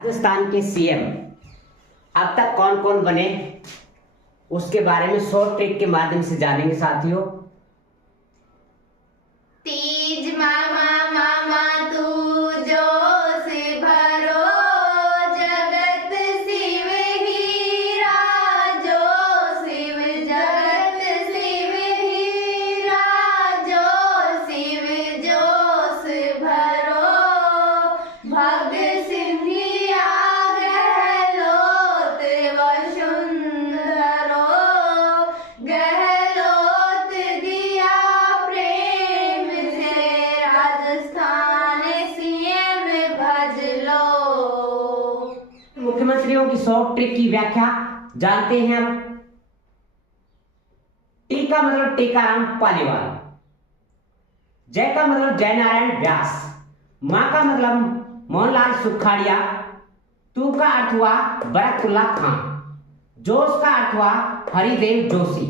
राजस्थान के सीएम अब तक कौन कौन बने उसके बारे में शॉर्ट ट्रिक के माध्यम से जानेंगे साथियों। तीज मामा मामा तू जोश भरो जगत शिव हीरा जो शिव जगत शिव हीरा जो शिव जोश भरो भग सिंधिया गहलोत वसुंधरो गहलोत दिया प्रेम से राजस्थान सीएम भज लो। मुख्यमंत्रियों की शॉर्ट ट्रिक की व्याख्या जानते हैं अब। टी का मतलब टीकाराम पालीवाल, जय का मतलब जयनारायण व्यास, मां का मतलब मोहनलाल सुखाड़िया, तू का अर्थ हुआ बरकतुल्ला खां, जोश का अर्थ हुआ हरिदेव जोशी,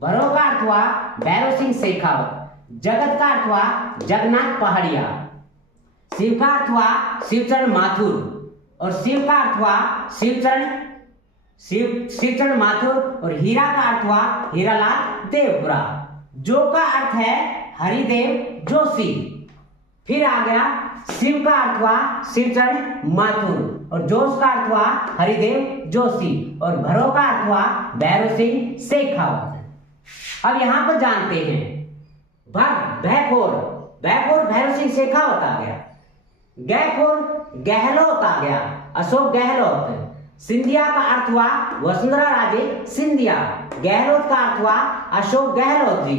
भरो का अर्थ हुआ भैरव सिंह शेखावत, जगत का अर्थ हुआ जगन्नाथ पहाड़िया, शिव का अर्थ हुआ शिवचरण माथुर और शिव का अर्थ हुआ शिवचरण माथुर और हीरा का अर्थ हुआ हीरालाल देवपुरा, जो का अर्थ है हरिदेव जोशी। फिर आ गया शिव का अर्थ हुआ शिवचरण माथुर और जोश का अर्थ हुआ हरिदेव जोशी और भरो का अर्थ हुआ भैरव सिंह शेखावत। अब यहां पर जानते हैं भैखोर भैरव सिंह शेखावत आ गया, गैखोर गहलोत आ गया अशोक गहलोत, सिंधिया का अर्थ हुआ वसुंधरा राजे सिंधिया, गहलोत का अर्थ हुआ अशोक गहलोत जी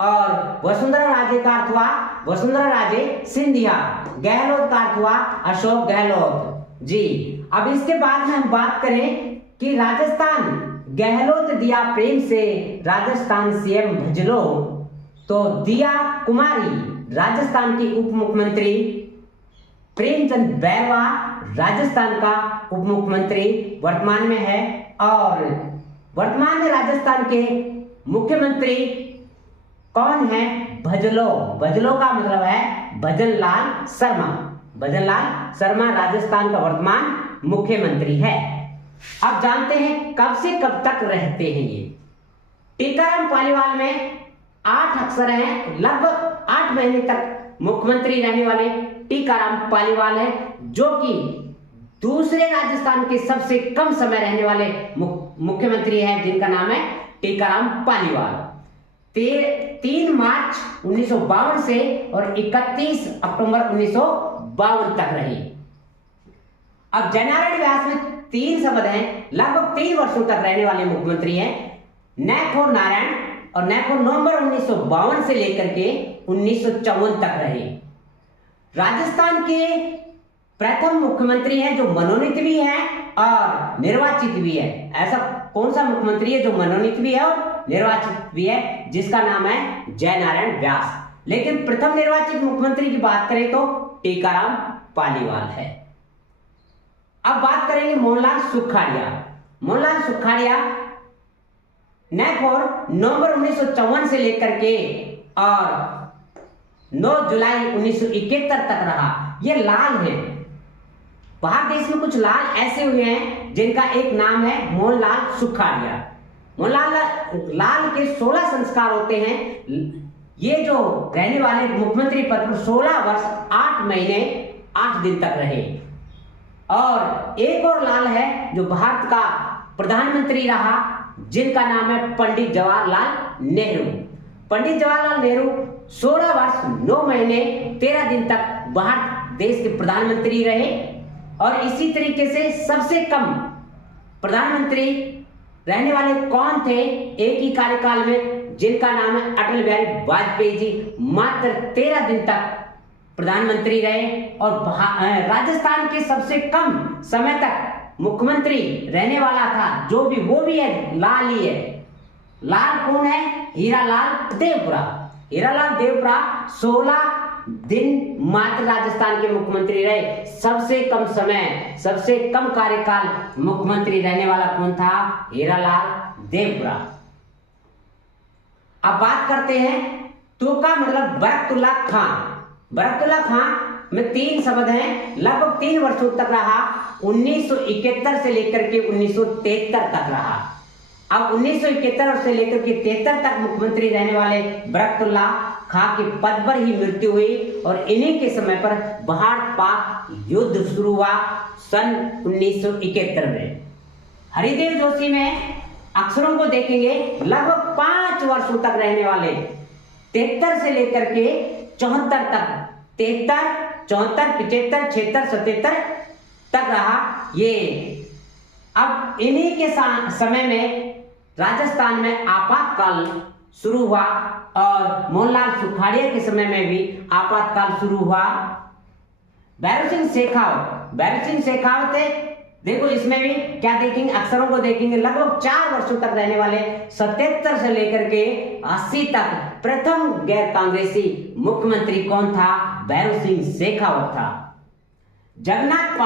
और वसुंधरा राजे का अर्थ हुआ वसुंधरा राजे सिंधिया, गहलोत का अर्थ हुआ अशोक गहलोत जी। अब इसके बाद में हम बात करें कि राजस्थान गहलोत दिया प्रेम से राजस्थान सीएम भज लो, तो दिया कुमारी राजस्थान की उप मुख्यमंत्री, प्रेमचंद बैरवा राजस्थान का उप मुख्यमंत्री वर्तमान में है और वर्तमान में राजस्थान के मुख्यमंत्री कौन है? भजलो। भजलो का मतलब है भजनलाल शर्मा। भजनलाल शर्मा राजस्थान का वर्तमान मुख्यमंत्री है। अब जानते हैं कब से कब तक रहते हैं ये। टीकाराम पालीवाल में 8 अक्षर हैं, लगभग 8 महीने तक मुख्यमंत्री रहने वाले टीकाराम पालीवाल है, जो कि दूसरे राजस्थान के सबसे कम समय रहने वाले मुख्यमंत्री हैं, जिनका नाम है टीकाराम पालीवाल। 3 मार्च 1952 से और 31 अक्टूबर 1952 तक रही। अब जयनारायण व्यास में 3 शब्द हैं, लगभग 3 वर्षों तक रहने वाले मुख्यमंत्री हैं। नैखो नारायण और नैखो नवंबर 1952 से लेकर के 1954 तक रहे। राजस्थान के प्रथम मुख्यमंत्री हैं जो मनोनीत भी है और निर्वाचित भी है। ऐसा कौन सा मुख्यमंत्री है जो मनोनीत भी है और निर्वाचित भी है, जिसका नाम है जयनारायण व्यास। लेकिन प्रथम निर्वाचित मुख्यमंत्री की बात करें तो टीकाराम पालीवाल है। अब बात करेंगे मोहनलाल सुखाड़िया। मोहनलाल सुखाड़िया नैखोर नवंबर 1954 से लेकर के और 9 जुलाई 1971 तक रहा। ये लाल है। बाहर देश में कुछ लाल ऐसे हुए हैं जिनका एक नाम है मोहनलाल सुखाड़िया। मोहनलाल लाल के 16 संस्कार होते हैं। ये जो रहने वाले मुख्यमंत्री पद पर 16 वर्ष 8 महीने 8 दिन तक रहे। और एक और लाल है जो भारत का प्रधानमंत्री रहा, जिनका नाम है पंडित जवाहरलाल नेहरू। पंडित जवाहरलाल नेहरू 16 वर्ष 9 महीने 13 दिन तक भारत देश के प्रधानमंत्री रहे। और इसी तरीके से सबसे कम प्रधानमंत्री रहने वाले कौन थे एक ही कार्यकाल में, जिनका नाम है अटल बिहारी वाजपेयी जी। मात्र 13 दिन तक प्रधानमंत्री रहे। और राजस्थान के सबसे कम समय तक मुख्यमंत्री रहने वाला था जो भी, वो भी है लाल ही है। लाल कौन है? हीरालाल देवपुरा। हीरालाल देवपुरा 16 दिन मात्र राजस्थान के मुख्यमंत्री रहे। सबसे कम समय, सबसे कम कार्यकाल मुख्यमंत्री रहने वाला कौन था? हीरालाल देवपुरा। अब बात करते हैं तो का मतलब बरकतुल्ला खां। बरकतुल्ला खां में 3 शब्द हैं, लगभग 3 वर्षों तक रहा। 1971 से लेकर के 1973 तक रहा। अब 1971 से लेकर के 73 तक मुख्यमंत्री रहने वाले बरकतुल्लाह खां के पद पर ही मृत्यु हुई और इन्हीं के समय पर भारत पाक युद्ध शुरू हुआ सन 1971 में। हरिदेव जोशी में अक्षरों को देखेंगे, लगभग 5 वर्षों तक रहने वाले 73 से लेकर के 74 तक, 73, 74, 75, 76, 77 तक रहा ये। अब इन्हीं के समय में राजस्थान में आपातकाल शुरू हुआ और मोहनलाल सुखाड़िया के समय में भी आपातकाल शुरू हुआ। भैरव सिंह शेखावत थे, देखो इसमें भी क्या देखेंगे, अक्षरों को देखेंगे, लगभग 4 वर्षों तक रहने वाले 77 से लेकर के 80 तक प्रथम गैर कांग्रेसी मुख्यमंत्री कौन था? भैरव सिंह शेखावत था। जगन्नाथ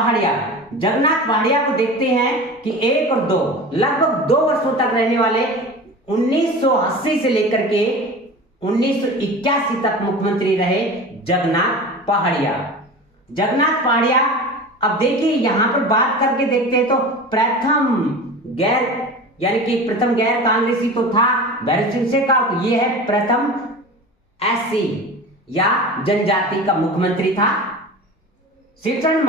पहाड़िया को देखते हैं कि 1 और 2 लगभग 2 वर्षों तक रहने वाले 1980 से लेकर के 1981 तक मुख्यमंत्री रहे जगन्नाथ पहाड़िया। अब देखिए यहां पर बात करके देखते हैं तो प्रथम गैर कांग्रेसी तो था भैरव सिंह शेखावत, ये है प्रथम एससी या जनजाति का मुख्यमंत्री था। शिवचरण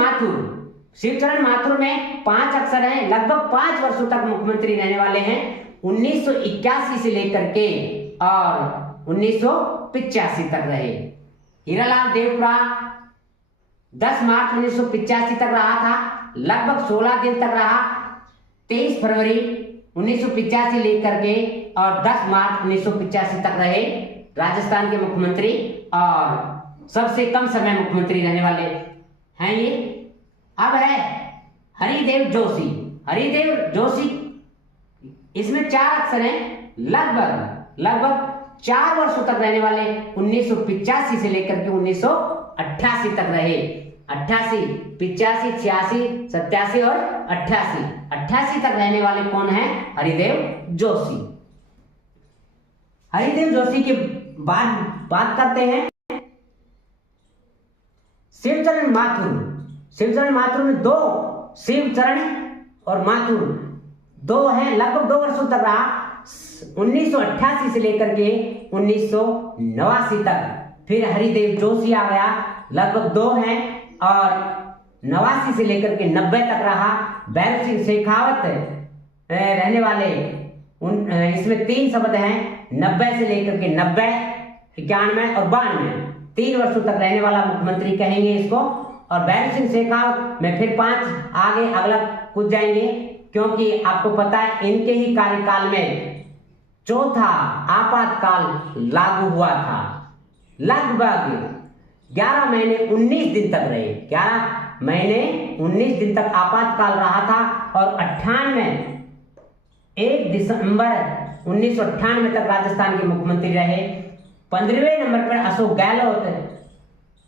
माथुर में 5 अक्षर हैं, लगभग 5 वर्षों तक मुख्यमंत्री रहने वाले हैं, 1981 से लेकर के और 1985 तक रहे। हीरालाल देवपुरा 10 मार्च 1985 तक रहा था, लगभग 16 दिन तक रहा, 23 फरवरी 1985 लेकर के और 10 मार्च 1985 तक रहे राजस्थान के मुख्यमंत्री और सबसे कम समय मुख्यमंत्री रहने वाले हैं ये। अब है हरिदेव जोशी, इसमें 4 अक्षर हैं, लगभग 4 वर्षों तक रहने वाले 1985 से लेकर के 1988 तक रहे। 88, 85, 86, 87 और 88 तक रहने वाले कौन है? हरिदेव जोशी के बाद बात करते हैं शिवचरण माथुर में 2 शिवचरण और माथुर 2 हैं, लगभग 2 वर्षों तक रहा, 1988 से लेकर के 1989 तक। फिर हरिदेव जोशी आ गया, लगभग 2 हैं और 89 से लेकर के 90 तक रहा। भैरव सिंह शेखावत रहने वाले इसमें 3 शब्द हैं, 90 से लेकर के 90, 91 और 92, 3 वर्षों तक रहने वाला मुख्यमंत्री कहेंगे इसको। और भैरव सिंह शेखावत में फिर 5 आगे अगला कूद जाएंगे, क्योंकि आपको पता है इनके ही कार्यकाल में चौथा आपातकाल लागू हुआ था। लगभग 11 महीने 19 दिन तक रहे, 11 महीने 19 दिन तक आपातकाल रहा था और 1 दिसंबर 1998 तक राजस्थान के मुख्यमंत्री रहे। 15वें नंबर पर अशोक गहलोत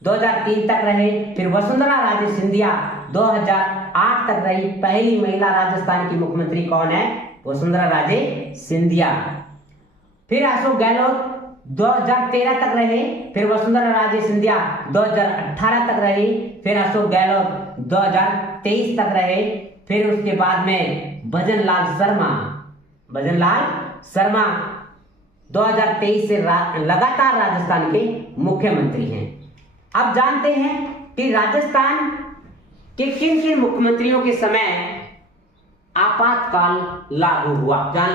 2003 तक रहे। फिर वसुंधरा राजे सिंधिया 2008 तक रही। पहली महिला राजस्थान की मुख्यमंत्री कौन है? वसुंधरा राजे सिंधिया। फिर अशोक गहलोत 2013 तक रहे। फिर वसुंधरा राजे सिंधिया 2018 तक रही। फिर अशोक गहलोत 2023 तक रहे। फिर उसके बाद में भजनलाल शर्मा 2023 से लगातार राजस्थान के मुख्यमंत्री हैं। अब जानते हैं कि राजस्थान के किन किन मुख्यमंत्रियों के समय आपातकाल लागू हुआ। जान